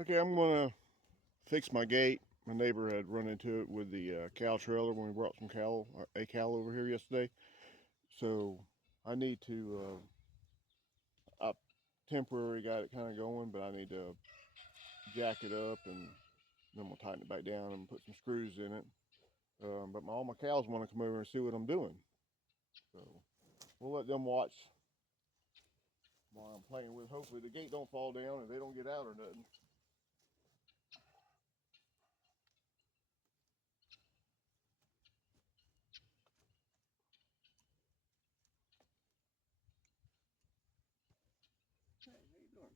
Okay, I'm gonna fix my gate. My neighbor had run into it with the cow trailer when we brought some a cow over here yesterday. So I need to, I temporarily got it kind of going, but I need to jack it up and then we'll tighten it back down and put some screws in it. But all my cows want to come over and see what I'm doing. So we'll let them watch while I'm playing with. Hopefully the gate don't fall down and they don't get out or nothing. Hey, how you doing?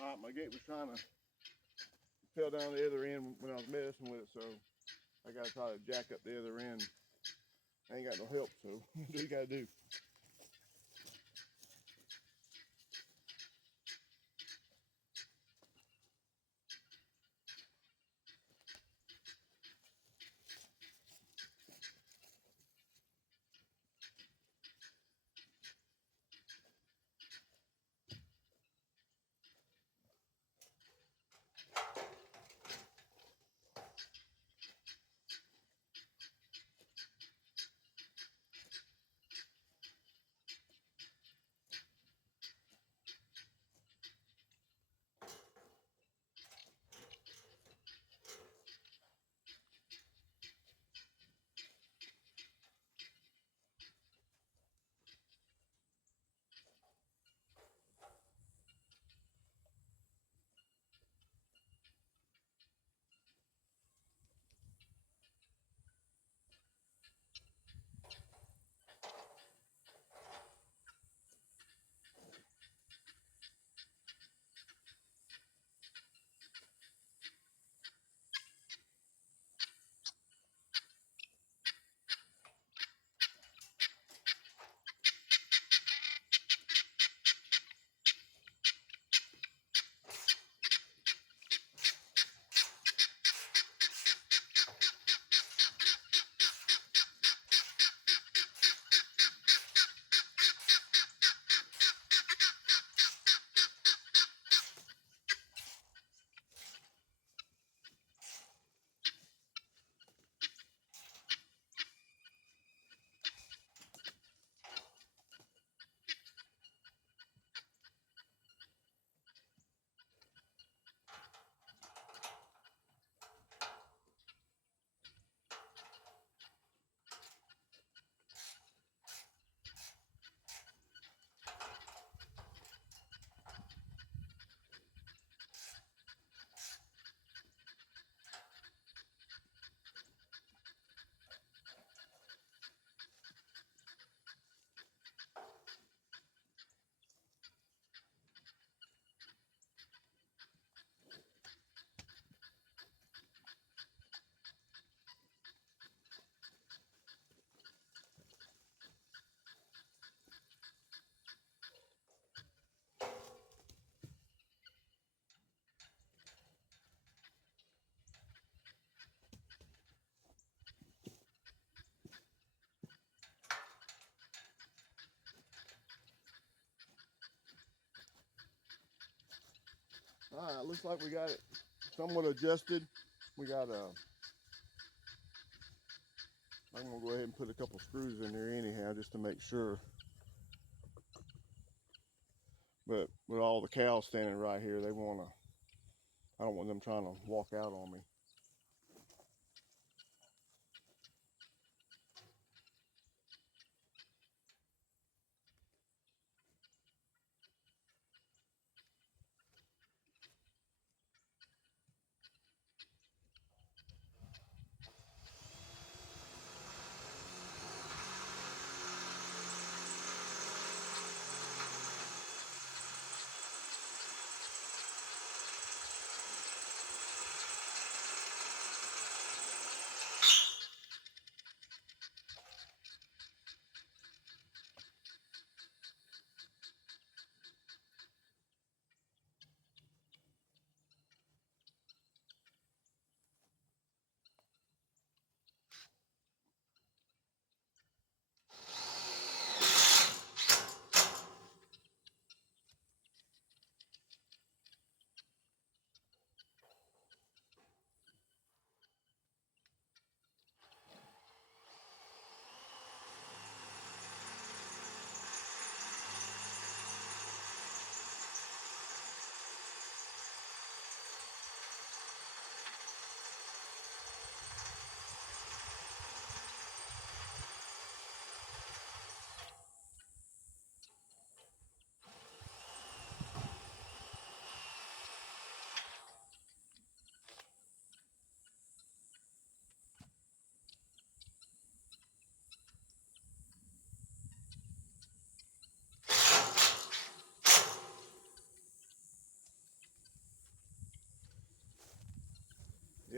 My gate was trying to fell down the other end when I was messing with it, so I gotta try to jack up the other end. I ain't got no help, so what do you gotta do? All right, looks like we got it somewhat adjusted. We got I'm gonna go ahead and put a couple screws in there anyhow, just to make sure. But with all the cows standing right here, I don't want them trying to walk out on me.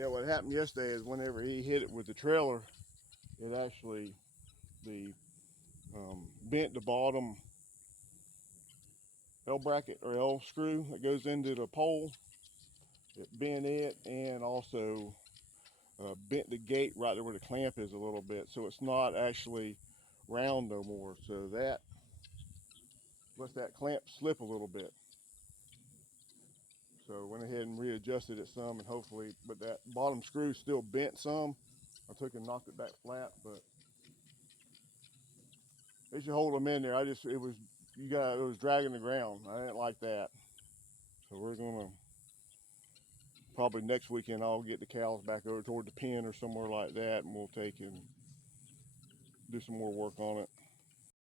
Yeah, what happened yesterday is whenever he hit it with the trailer, it actually bent the bottom L bracket or L screw that goes into the pole. It bent it, and also bent the gate right there where the clamp is a little bit, so it's not actually round no more. So that lets that clamp slip a little bit. So went ahead and readjusted it some, and hopefully, but that bottom screw still bent some. I took and knocked it back flat, but they should hold them in there. It was dragging the ground. I didn't like that. So we're gonna probably next weekend I'll get the cows back over toward the pen or somewhere like that, and we'll take and do some more work on it.